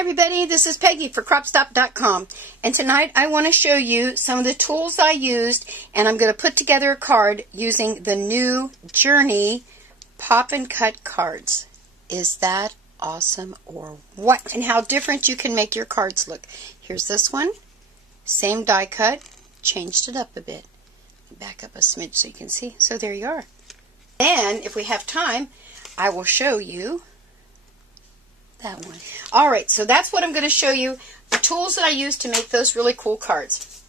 Hi everybody, this is Peggy for CropStop.com, and tonight I want to show you some of the tools I used, and I'm going to put together a card using the new Journey Pop and Cut cards. Is that awesome or what? And how different you can make your cards look. Here's this one, same die cut, changed it up a bit. Back up a smidge so you can see. So there you are. And if we have time, I will show you that one. Alright, so that's what I'm going to show you, the tools that I use to make those really cool cards.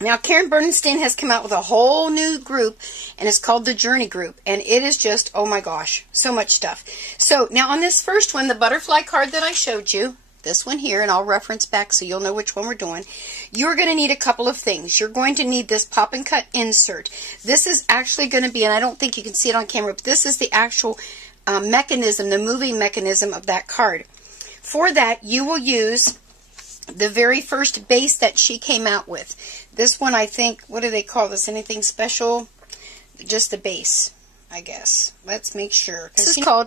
Now, Karen Bernstein has come out with a whole new group, and it's called the Journey Group, and it is just, oh my gosh, so much stuff. So, now on this first one, the butterfly card that I showed you, this one here, and I'll reference back so you'll know which one we're doing, you're going to need a couple of things. You're going to need this pop and cut insert. This is actually going to be, and I don't think you can see it on camera, but this is the actual mechanism, the moving mechanism of that card. For that, you will use the very first base that she came out with. This one, I think, what do they call this? Anything special? Just the base, I guess. Let's make sure. This is called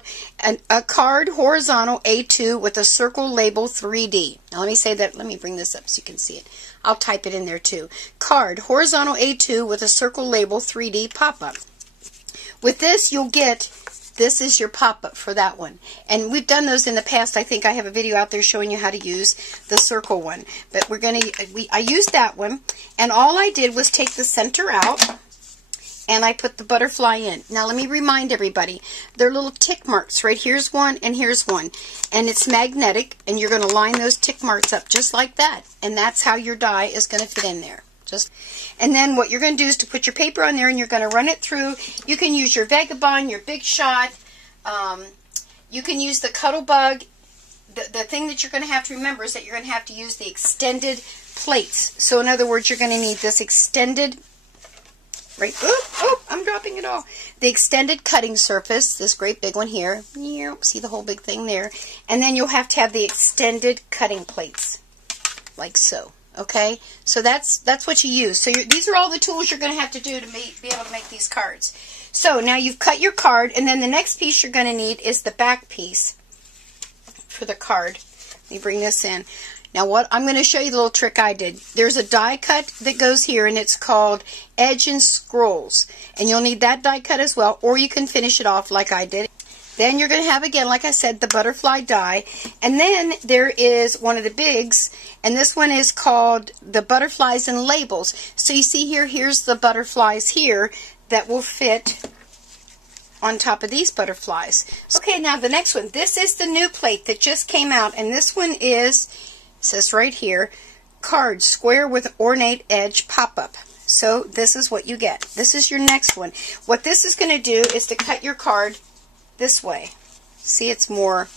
a card horizontal A2 with a circle label 3D. Now, let me say that. Let me bring this up so you can see it. I'll type it in there, too. Card horizontal A2 with a circle label 3D pop-up. With this, you'll get... This is your pop-up for that one. And we've done those in the past. I think I have a video out there showing you how to use the circle one. But I used that one, and all I did was take the center out, and I put the butterfly in. Now let me remind everybody, they're little tick marks, right? Here's one, and here's one. And it's magnetic, and you're going to line those tick marks up just like that. And that's how your die is going to fit in there. And then what you're going to do is to put your paper on there, and you're going to run it through. You can use your Vagabond, your Big Shot. You can use the Cuttlebug. The thing that you're going to have to remember is that you're going to have to use the extended plates. So in other words, you're going to need this extended, right, I'm dropping it all. The extended cutting surface, this great big one here. See the whole big thing there. And then you'll have to have the extended cutting plates, like so. Okay, so that's what you use. So these are all the tools you're going to have to do to be able to make these cards. So now you've cut your card, and then the next piece you're going to need is the back piece for the card. Let me bring this in. Now what I'm going to show you the little trick I did. There's a die cut that goes here, and it's called Edge and Scrolls. And you'll need that die cut as well, or you can finish it off like I did. Then you're going to have, again, like I said, the butterfly die. And then there is one of the bigs, and this one is called the butterflies and labels. So you see here, here's the butterflies here that will fit on top of these butterflies. Okay, now the next one. This is the new plate that just came out, and this one is, it says right here, card square with ornate edge pop-up. So this is what you get. This is your next one. What this is going to do is to cut your card this way. See, it's more,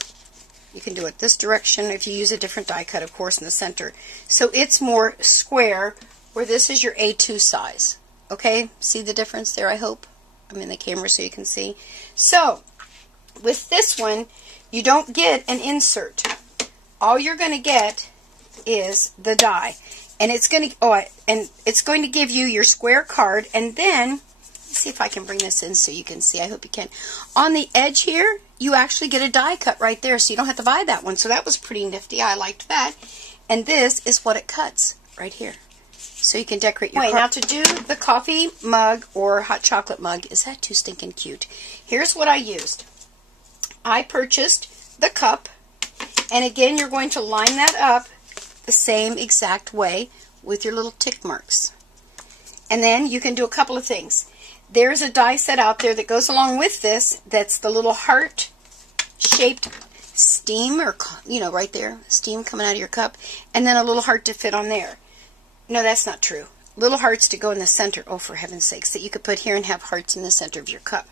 you can do it this direction if you use a different die cut, of course, in the center. So it's more square, where this is your A2 size. Okay, see the difference there, I hope? I'm in the camera so you can see. So, with this one, you don't get an insert. All you're going to get is the die. And it's going to give you your square card, and then see if I can bring this in so you can see. I hope you can. On the edge here, you actually get a die cut right there, so you don't have to buy that one. So that was pretty nifty. I liked that. And this is what it cuts right here. So you can decorate your card. Now to do the coffee mug or hot chocolate mug, is that too stinking cute? Here's what I used. I purchased the cup, and again, you're going to line that up the same exact way with your little tick marks. And then you can do a couple of things. There's a die set out there that goes along with this. That's the little heart-shaped steam, or, you know, right there, steam coming out of your cup, and then a little heart to fit on there. No, that's not true. Little hearts to go in the center. Oh, for heaven's sakes, that you could put here and have hearts in the center of your cup.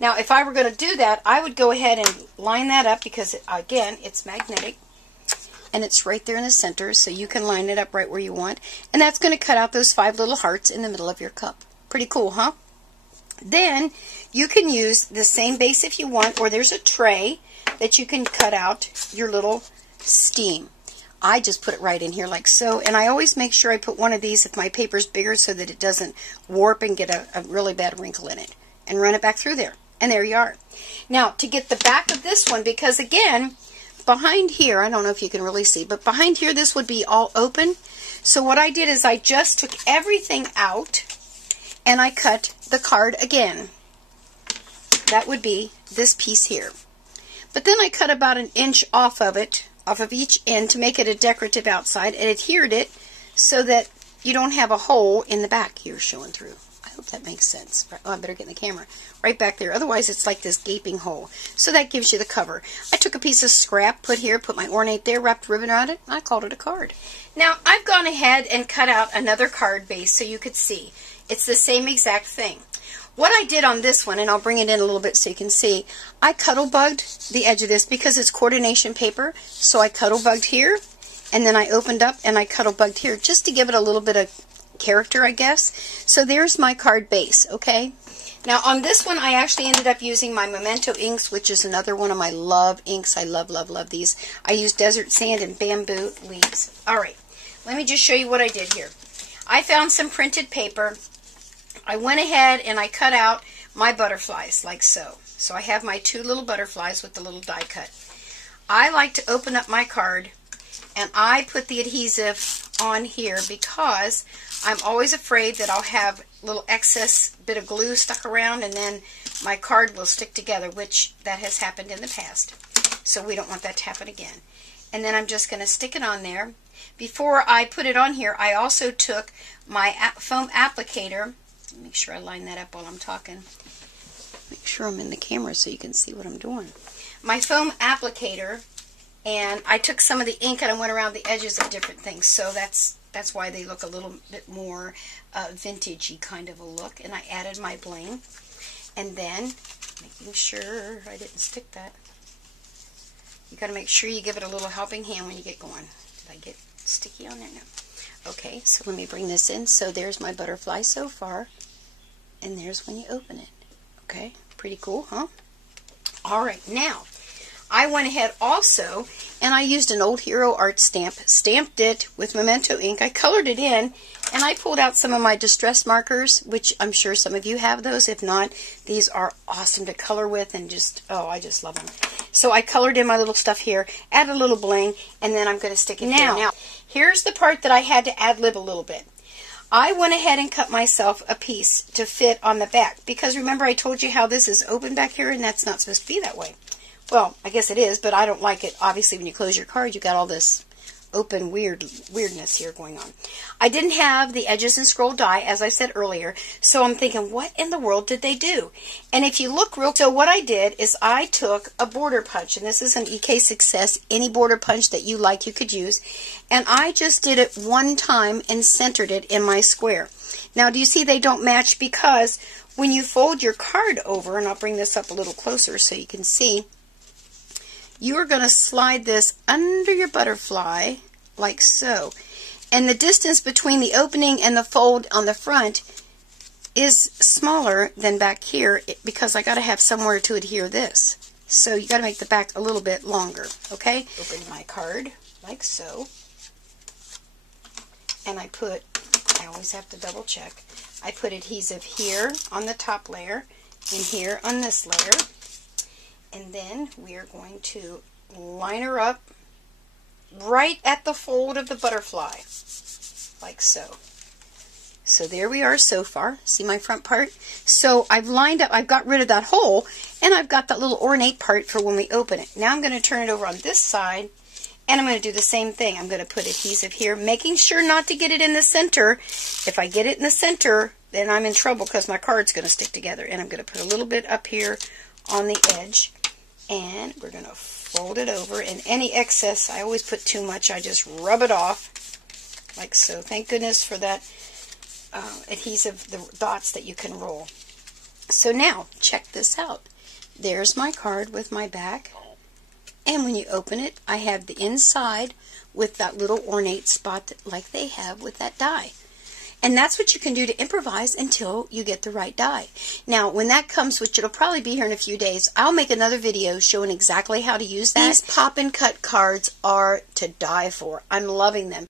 Now, if I were going to do that, I would go ahead and line that up because, again, it's magnetic, and it's right there in the center, so you can line it up right where you want. And that's going to cut out those 5 little hearts in the middle of your cup. Pretty cool, huh? Then you can use the same base if you want, or there's a tray that you can cut out your little steam. I just put it right in here like so, and I always make sure I put one of these if my paper's bigger so that it doesn't warp and get a really bad wrinkle in it, and run it back through there. And there you are. Now, to get the back of this one, because again, behind here, I don't know if you can really see, but behind here this would be all open. So what I did is I just took everything out and I cut the card again. That would be this piece here. But then I cut about an inch off of it, off of each end, to make it a decorative outside, and adhered it so that you don't have a hole in the back here showing through. I hope that makes sense. Oh, I better get in the camera. Right back there. Otherwise, it's like this gaping hole. So that gives you the cover. I took a piece of scrap, put here, put my ornate there, wrapped ribbon around it, and I called it a card. Now, I've gone ahead and cut out another card base so you could see. It's the same exact thing. What I did on this one, and I'll bring it in a little bit so you can see, I cuddle bugged the edge of this because it's coordination paper. So I cuddle bugged here, and then I opened up and I cuddle bugged here just to give it a little bit of character, I guess. So there's my card base, okay? Now on this one I actually ended up using my Memento inks, which is another one of my love inks. I love, love, love these. I use desert sand and bamboo leaves. Alright, let me just show you what I did here. I found some printed paper. I went ahead and I cut out my butterflies like so. So I have my two little butterflies with the little die cut. I like to open up my card and I put the adhesive on here because I'm always afraid that I'll have a little excess bit of glue stuck around and then my card will stick together, which that has happened in the past. So we don't want that to happen again. And then I'm just going to stick it on there. Before I put it on here, I also took my foam applicator. Make sure I line that up while I'm talking. Make sure I'm in the camera so you can see what I'm doing. My foam applicator, and I took some of the ink and I went around the edges of different things. So that's why they look a little bit more vintagey kind of a look. And I added my bling. And then, making sure I didn't stick that. You got to make sure you give it a little helping hand when you get going. Did I get sticky on there? No. Okay, so let me bring this in. So there's my butterfly so far. And there's when you open it. Okay, pretty cool, huh? Alright, now, I went ahead also, and I used an old Hero Art stamp, stamped it with Memento ink. I colored it in, and I pulled out some of my distress markers, which I'm sure some of you have those. If not, these are awesome to color with, and just, oh, I just love them. So I colored in my little stuff here, add a little bling, and then I'm going to stick it here. Now, here's the part that I had to ad-lib a little bit. I went ahead and cut myself a piece to fit on the back, because remember I told you how this is open back here, and that's not supposed to be that way. Well, I guess it is, but I don't like it. Obviously, when you close your card, you got all this open weirdness here going on. I didn't have the edges and scroll die, as I said earlier, so I'm thinking, what in the world did they do? And if you look so what I did is I took a border punch, and this is an EK Success, any border punch that you like you could use, and I just did it one time and centered it in my square. Now, do you see they don't match? Because when you fold your card over, and I'll bring this up a little closer so you can see, you are going to slide this under your butterfly like so. And the distance between the opening and the fold on the front is smaller than back here because I got to have somewhere to adhere this. So you got to make the back a little bit longer, okay? Open my card like so. And I always have to double check, I put adhesive here on the top layer and here on this layer. And then we are going to line her up right at the fold of the butterfly, like so. So there we are so far. See my front part? So I've lined up, I've got rid of that hole, and I've got that little ornate part for when we open it. Now I'm going to turn it over on this side, and I'm going to do the same thing. I'm going to put adhesive here, making sure not to get it in the center. If I get it in the center, then I'm in trouble because my card's going to stick together. And I'm going to put a little bit up here on the edge. And we're going to fold it over, and any excess, I always put too much, I just rub it off like so. Thank goodness for that adhesive, the dots that you can roll. So now, check this out. There's my card with my back, and when you open it, I have the inside with that little ornate spot like they have with that die. And that's what you can do to improvise until you get the right die. Now, when that comes, which it'll probably be here in a few days, I'll make another video showing exactly how to use that. These pop and cut cards are to die for. I'm loving them.